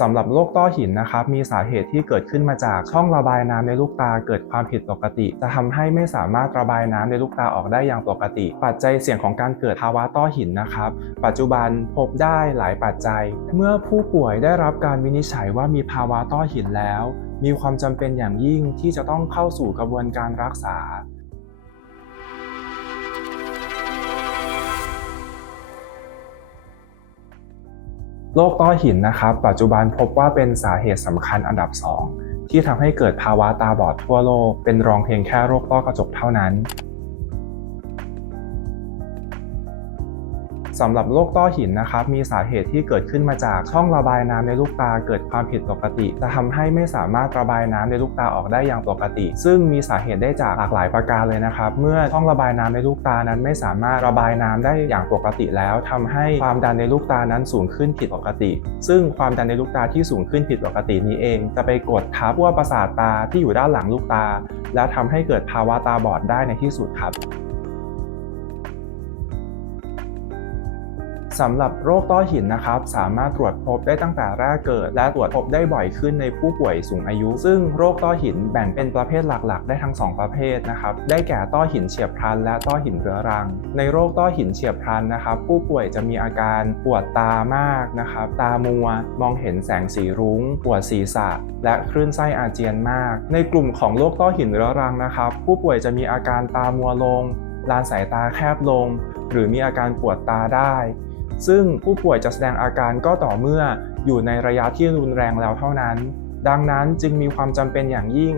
สำหรับโรคต้อหินนะครับมีสาเหตุที่เกิดขึ้นมาจากช่องระบายน้ำในลูกตาเกิดความผิดปกติ จะทำให้ไม่สามารถระบายน้ำในลูกตาออกได้อย่างปกติ ปัจจัยเสี่ยงของการเกิดภาวะต้อหินนะครับ ปัจจุบันพบได้หลายปัจจัย เมื่อผู้ป่วยได้รับการวินิจฉัยว่ามีภาวะต้อหินแล้ว มีความจำเป็นอย่างยิ่งที่จะต้องเข้าสู่กระบวนการรักษา โรคต้อหินนะครับ ปัจจุบันพบว่าเป็นสาเหตุสำคัญอันดับ 2 ที่ทำให้เกิดภาวะตาบอดทั่วโลก เป็นรองเพียงแค่โรคต้อกระจกเท่านั้น สำหรับโรคต้อหินนะครับมีสาเหตุที่เกิดขึ้นมาจากช่องระบายน้ำในลูกตาเกิดความผิดปกติ จะทำให้ไม่สามารถระบายน้ำในลูกตาออกได้อย่างปกติ ซึ่งมีสาเหตุได้จากหลากหลายประการเลยนะครับ เมื่อช่องระบายน้ำในลูกตานั้นไม่สามารถระบายน้ำได้อย่างปกติแล้วทำให้ความดันในลูกตานั้นสูงขึ้นผิดปกติ ซึ่งความดันในลูกตาที่สูงขึ้นผิดปกตินี้เอง จะไปกดทับขั้วประสาทตาที่อยู่ด้านหลังลูกตา และทำให้เกิดภาวะตาบอดได้ในที่สุดครับ สำหรับโรคต้อหินนะครับ สามารถตรวจพบได้ตั้งแต่แรกเกิด และตรวจพบได้บ่อยขึ้นในผู้ป่วยสูงอายุ ซึ่งโรคต้อหินแบ่งเป็นประเภทหลักๆ ได้ทั้ง 2 ประเภทนะครับ ได้แก่ต้อหินเฉียบพลัน และต้อหินเรื้อรัง ในโรคต้อหินเฉียบพลันนะครับ ผู้ป่วยจะมีอาการปวดตามากนะครับ ตามัว มองเห็นแสงสีรุง้ง ปวดศีรษะ และคลื่นไส้อาเจียนมาก ในกลุ่มของโรคต้อหินเรื้อรังนะครับ ผู้ป่วยจะมีอาการตามัวลง ลานสายตาแคบลง หรือมีอาการปวดตาได้ ซึ่งผู้ป่วยจะแสดงอาการก็ต่อเมื่ออยู่ในระยะที่รุนแรงแล้วเท่านั้น ดังนั้นจึงมีความจำเป็นอย่างยิ่ง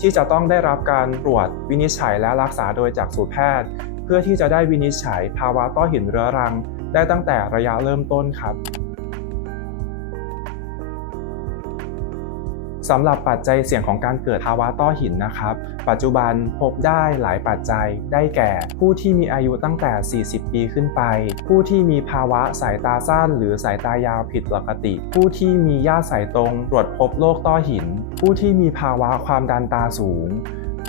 ที่จะต้องได้รับการตรวจวินิจฉัยและรักษาโดยจากษุแพทย์ เพื่อที่จะได้วินิจฉัยภาวะต้อหินเรื้อรัง ได้ตั้งแต่ระยะเริ่มต้นครับ สำหรับปัจจัยเสี่ยงของการเกิดภาวะต้อหินนะครับ ปัจจุบันพบได้หลายปัจจัยได้แก่ ผู้ที่มีอายุตั้งแต่ 40 ปีขึ้นไป ผู้ที่มีภาวะสายตาสั้น หรือสายตายาวผิดปกติ ผู้ที่มีญาติสายตรงตรวจพบโรคต้อหิน ผู้ที่มีภาวะความดันตาสูง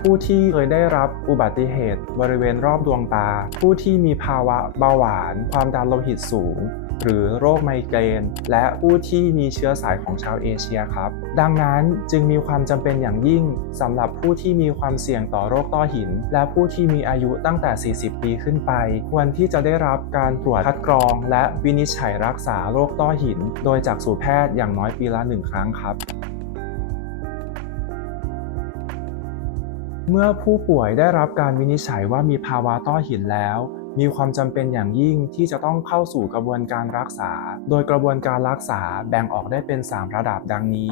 ผู้ที่เคยได้รับอุบัติเหตุบริเวณรอบดวงตา ผู้ที่มีภาวะเบาหวาน ความดันโลหิตสูง หรือโรคไมเกรน และผู้ที่มีเชื้อสายของชาวเอเชียครับ ดังนั้นจึงมีความจำเป็นอย่างยิ่งสำหรับผู้ที่มีความเสี่ยงต่อโรคต้อหิน และผู้ที่มีอายุตั้งแต่ 40 ปีขึ้นไป ควรที่จะได้รับการตรวจคัดกรอง และวินิจฉัยรักษาโรคต้อหิน โดยจากสู่แพทย์อย่างน้อยปีละหนึ่งครั้งครับ เมื่อผู้ป่วยได้รับการวินิจฉัยว่ามีภาวะต้อหินแล้ว มีความจำเป็นอย่างยิ่งที่จะต้องเข้าสู่กระบวนการรักษา โดยกระบวนการรักษาแบ่งออกได้เป็น 3 ระดับดังนี้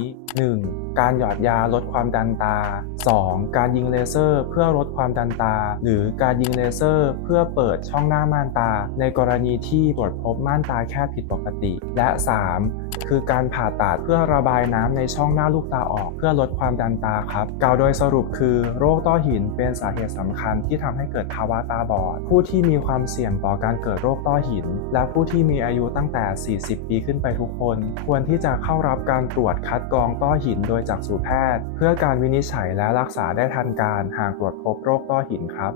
1. การหยอดยาลดความดันตา 2. การยิงเลเซอร์ เพื่อลดความดันตา หรือการยิงเลเซอร์ เพื่อเปิดช่องหน้าม่านตา ในกรณีที่ตรวจพบม่านตาแค่ผิดปกติ และ 3. คือการผ่าตัดเพื่อระบายน้ำในช่องหน้าลูกตาออก เพื่อลดความดันตาครับกล่าวโดยสรุปคือ โรคต้อหินเป็นสาเหตุสำคัญที่ทำให้เกิดภาวะตาบอด ผู้ที่มีความเสี่ยงต่อการเกิดโรคต้อหิน และผู้ที่มีอายุตั้งแต่ 40 ปีขึ้นไปทุกคน ควรที่จะเข้ารับการตรวจคัดกรองต้อหินโดยจักษุแพทย์ เพื่อการวินิจฉัยและรักษาได้ทันการหากตรวจพบโรคต้อหินครับ